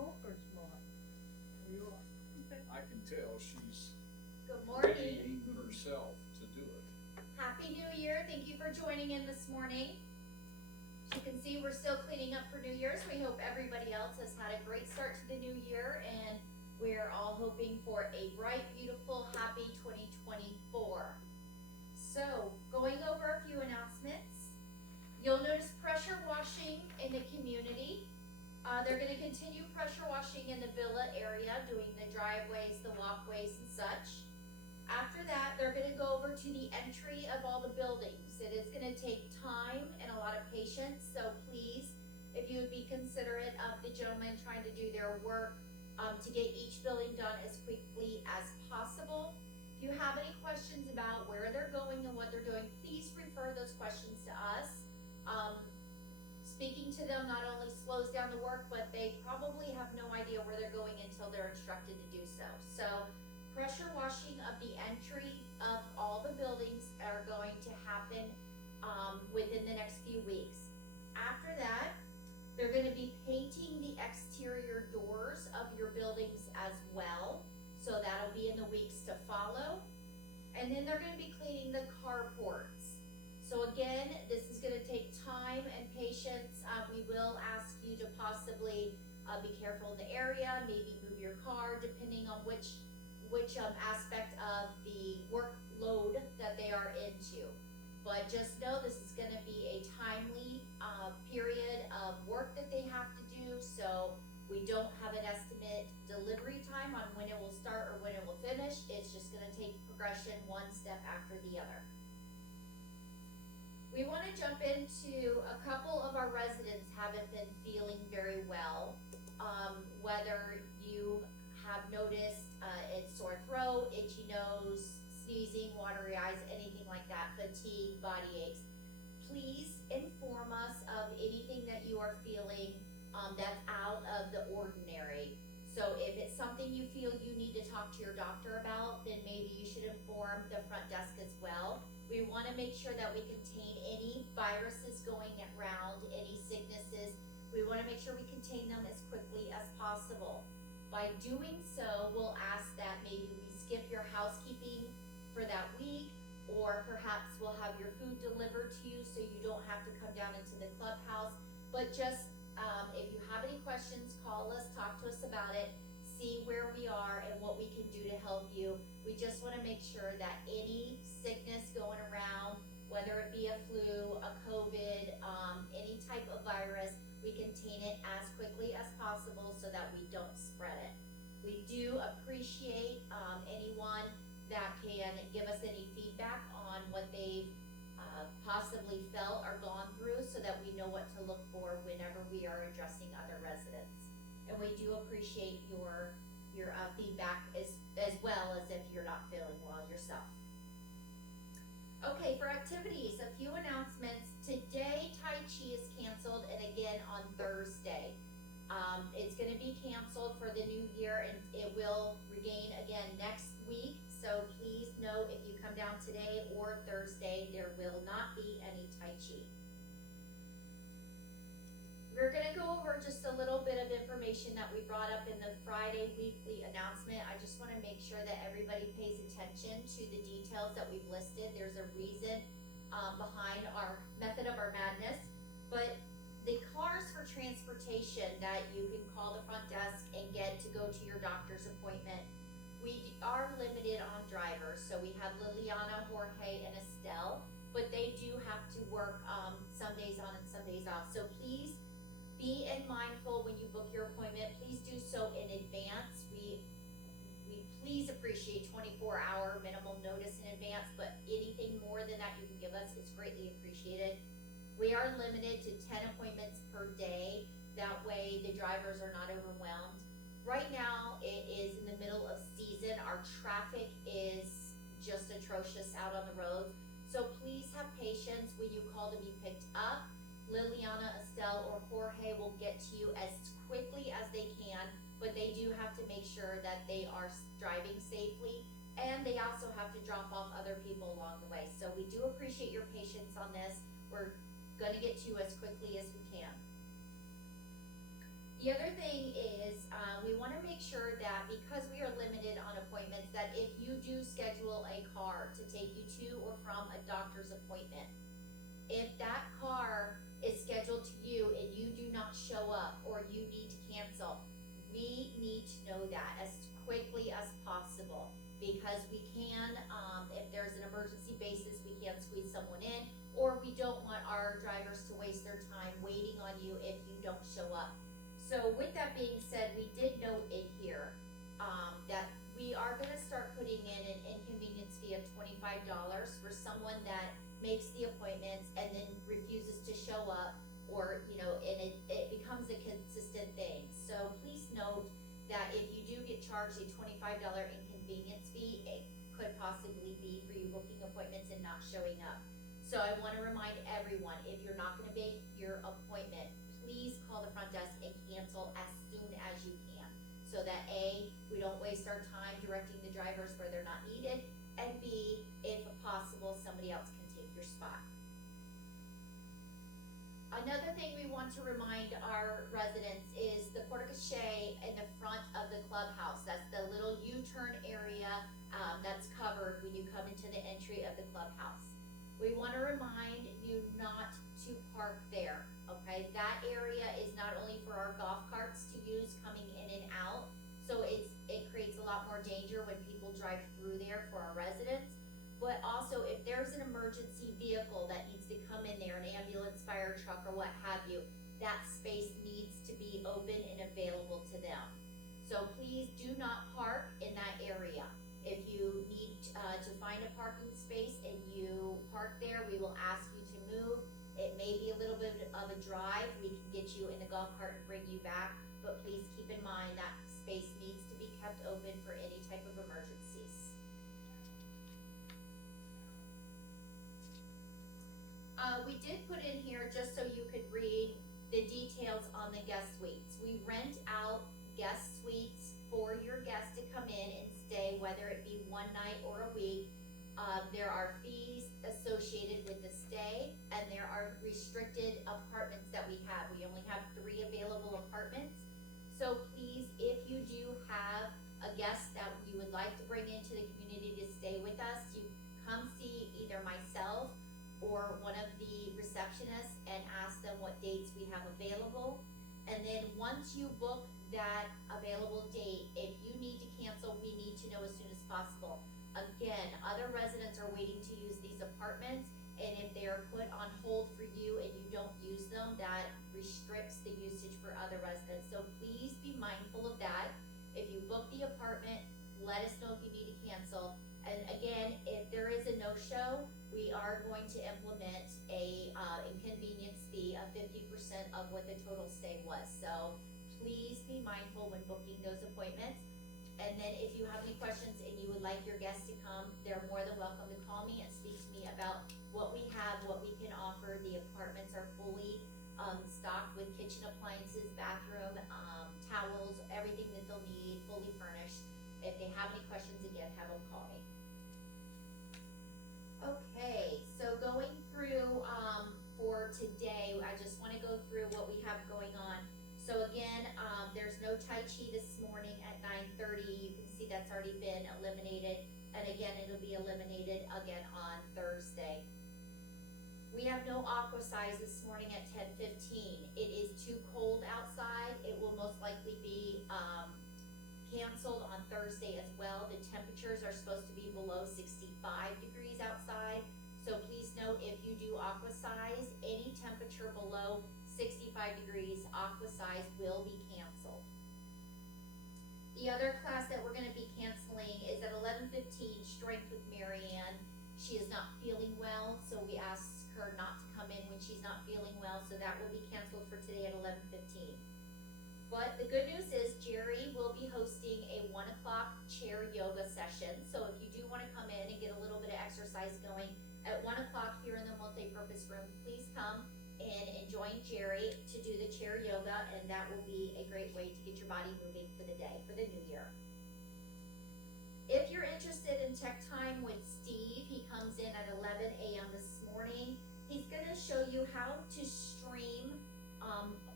go first, Laura. You are. I can tell she's Good morning. readying herself to do it. Happy New Year. Thank you for joining in this morning. As you can see, we're still cleaning up for New Year's. We hope everybody else has had a great start to the new year, and we're all hoping for a bright, beautiful, happy 2024. So, going over a few announcements. You'll notice pressure washing in the community. They're going to continue pressure washing in the villa area, doing the driveways, the walkways, and such. After that, they're going to go over to the entry of all the buildings. It is going to take time and a lot of patience, so please, if you would be considerate of the gentlemen trying to do their work to get each building done as quickly as possible. If you have any questions about where they're going and what they're doing, please refer those questions to us. Speaking to them not only slows down the work, but they probably have no idea where they're going until they're instructed to do so. So, pressure washing of the entry of all the buildings are going to happen within the next few weeks. After that, they're going to be painting the exterior doors of your buildings as well. So that'll be in the weeks to follow. And then they're going to be cleaning the carports. So again, this is going to take time and patience. We will ask you to possibly be careful in the area, maybe move your car depending on which aspect of the workload that they are into. But just know this is going to be a timely period of work that they have to do, so we don't have an estimate delivery time on when it will start or when it will finish. It's just going to take progression one step after the other. We want to jump into a couple of our residents haven't been feeling very well. Whether you have noticed a sore throat, itchy nose, sneezing, watery eyes, anything like that, fatigue, body aches, please inform us of anything that you are feeling that's out of the ordinary. So if it's something you feel you need to talk to your doctor about, then maybe you should inform the front desk as well. We want to make sure that we contain any viruses going around, any sicknesses. We want to make sure we contain them as quickly as possible. By doing so, we'll ask that maybe we skip your housekeeping for that week, or perhaps we'll have your food delivered to you so you don't have to come down into the clubhouse. But just if you have any questions, call us, talk to us about it, see where we are and what we can do to help you. We just want to make sure that any sickness going around, whether it be a flu, a COVID, any type of virus, we contain it as quickly as possible so that we don't spread it. We do appreciate anyone that can give us any feedback on what they've possibly felt or gone through so that we know what to look for whenever we are addressing other residents. And we do appreciate your feedback as well as if you're not feeling well yourself. Okay, for activities, a few announcements. Today, Tai Chi is canceled, and again on Thursday. It's going to be canceled for the new year, and it will regain again next week. So please know if you come down today or Thursday, there will not be any Tai Chi. We're going to go over just a little bit of information that we brought up in the Friday weekly announcement. I just want to make sure that everybody pays attention to the details that we've listed. There's a reason behind our method of our madness. But the cars for transportation that you can call the front desk and get to go to your doctor's appointment, we are limited on drivers. So we have Liliana, Jorge, and Estelle, but they do have to work some days on and some days off. So please be mindful when you book your appointment. Please do so in advance. We please appreciate 24-hour minimum notice in advance, but anything more than that you can give us is greatly appreciated. We are limited to 10 appointments per day. That way the drivers are not overwhelmed. Right now it is in the middle of season. Our traffic is just atrocious out on the roads. So please have patience when you call to be picked up. Liliana, Estelle, or Jorge will get to you as quickly as they can, but they do have to make sure that they are driving safely, and they also have to drop off other people along the way. So we do appreciate your patience on this. We're going to get to you as quickly as we can. The other thing is, we wanna make sure that because we are limited on appointments, that if you do schedule a car to take you to or from a doctor's appointment, if that car is scheduled to you and you do not show up or you need to cancel, we need to know that as quickly as possible, because we can, if there's an emergency basis, we can squeeze someone in, or we don't want our drivers to waste their time waiting on you if you don't show up. So with that being said, we did note in here, that we are gonna start putting in an inconvenience fee of $25 for someone that makes the appointments and then refuses to show up, or, and it becomes a consistent thing. So please note that if you do get charged a $25 inconvenience fee, it could possibly be for you booking appointments and not showing up. So I wanna remind everyone, if you're not gonna make your appointment, please call the front desk and cancel as soon as you can, so that A, we don't waste our time directing the drivers where they're not needed, and B, if possible, somebody else can take your spot. Another thing we want to remind our residents is the porte-cochere in the front of the clubhouse. That's the little U-turn area, that's covered when you come into the entry of the clubhouse. We wanna remind you not to park there, okay? That area is not only for our golf carts to use coming in and out, so it creates a lot more danger when people drive through there for our residents. But also, if there's an emergency vehicle that needs to come in there, an ambulance, fire truck, or what have you, that space needs to be open and available to them. So please do not park in that area. If you need to find a parking space and you park there, we will ask you to move. It may be a little bit of a drive. We can get you in the golf cart and bring you back, but please keep in mind that space needs to be kept open for any type of emergencies. We did put in here, just so you could read the details on the guest suites. We rent out guest suites for your guests to come in and stay, whether it be one night or a week. There are fees associated with the stay, and there are restricted apartments that we have. We only have 3 available apartments. So please, if you do have a guest that you would like to bring into the community to stay with us, you come see either myself or one of the receptionists and ask them what dates we have available. And then once you book that available date, if you need to cancel, we need to know as soon as possible. Again, other residents are waiting to use these apartments, and if they are put on hold for you and you don't use them, that restricts the usage for other residents. So please be mindful of that. If you book the apartment, let us know if you need to cancel. And again, if there is a no-show, we are going to implement a inconvenience fee of 50% of what the total stay was. So please be mindful when booking those appointments. And then if you have any questions and you would like your guests to come, they're more than welcome to call me and speak to me about what we have, what we can offer. The apartments are fully stocked with kitchen appliances, bathroom, towels, everything that they'll need, fully furnished. If they have any questions, again, have them call me. Okay, so going through, for today, I just wanna go through what we have going on. So again, there's no Tai Chi this morning at 9:30, you can see that's already been eliminated, and again, it'll be eliminated again on Thursday. We have no aqua size this morning at 10:15, it is too cold outside, it will most likely be, canceled on Thursday as well. The temperatures are supposed to be below 65 degrees outside, so please note, if you do aqua size, any temperature below 65 degrees, aqua size will be canceled. The other class that we're gonna be canceling is at 11:15, Strength with Marianne. She is not feeling well, so we asked her not to come in when she's not feeling well, so that will be canceled for today at 11:15. But the good news is Jerry will be hosting a 1 o'clock chair yoga session, so if you do wanna come in and get a little bit of exercise going at 1 o'clock here in the multi-purpose room, please come and join Jerry to do the chair yoga, and that will be a great way to get your body moving for the day, for the new year. If you're interested in Tech Time with Steve, he comes in at 11 a.m. this morning. He's gonna show you how to stream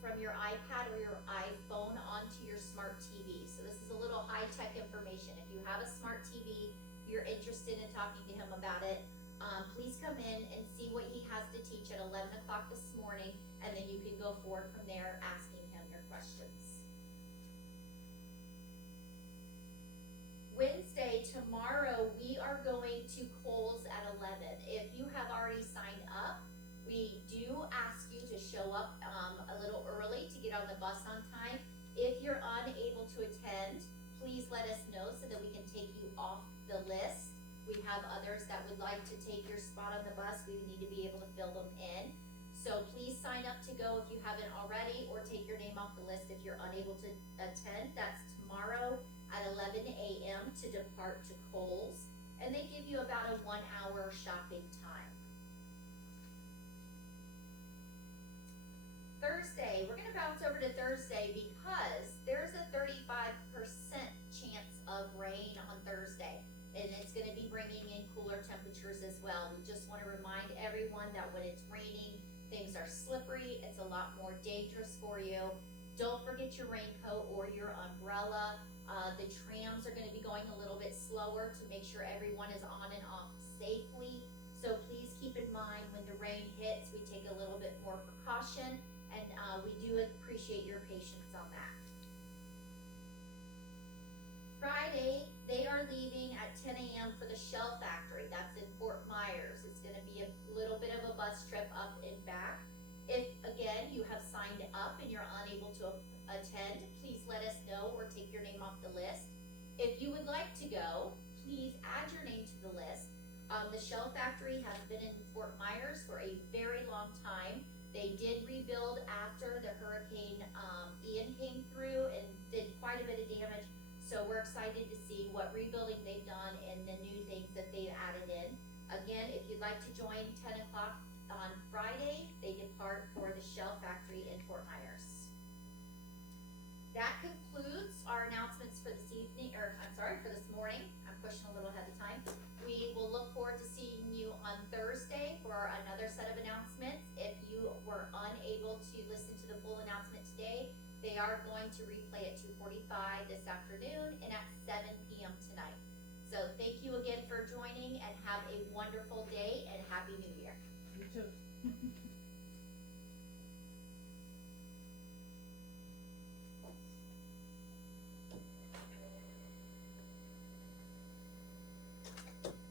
from from your iPad or your iPhone onto your smart TV. So this is a little high-tech information. If you have a smart TV, you're interested in talking to him about it, please come in and see what he has to teach at 11 o'clock this morning, and then you can go forward from there asking him your questions. Wednesday, tomorrow, we are going to Kohl's at 11. If you have already signed up, we do ask you to show up a little early to get on the bus on time. If you're unable to attend, please let us know so that we can take you off the list. We have others that would like to take your spot on the bus. We need to be able to fill them in. So please sign up to go if you haven't already, or take your name off the list if you're unable to attend. That's tomorrow at 11 a.m. to depart to Kohl's. And they give you about a 1 hour shopping time. Thursday, we're gonna bounce over to Thursday because there's a 35% chance of rain on Thursday. And it's gonna be bringing in cooler temperatures as well. We just wanna remind everyone that when it's raining, things are slippery, it's a lot more dangerous for you. Don't forget your raincoat or your umbrella. The trams are gonna be going a little bit slower to make sure everyone is on and off safely. So please keep in mind when the rain hits, we take a little bit more precaution, and we do appreciate your patience on that. Friday, they are leaving at 10 a.m. for the Shell Factory. That's in Fort Myers. It's gonna be a little bit of a bus trip up and back. If, again, you have signed up and you're unable to attend, please let us know or take your name off the list. If you would like to go, please add your name to the list. The Shell Factory has been in Fort Myers for a very long time. They did rebuild after the Hurricane Ian came through and did quite a bit of damage. So we're excited to see what rebuilding they've done and the new things that they've added in. Again, if you'd like to join 10 o'clock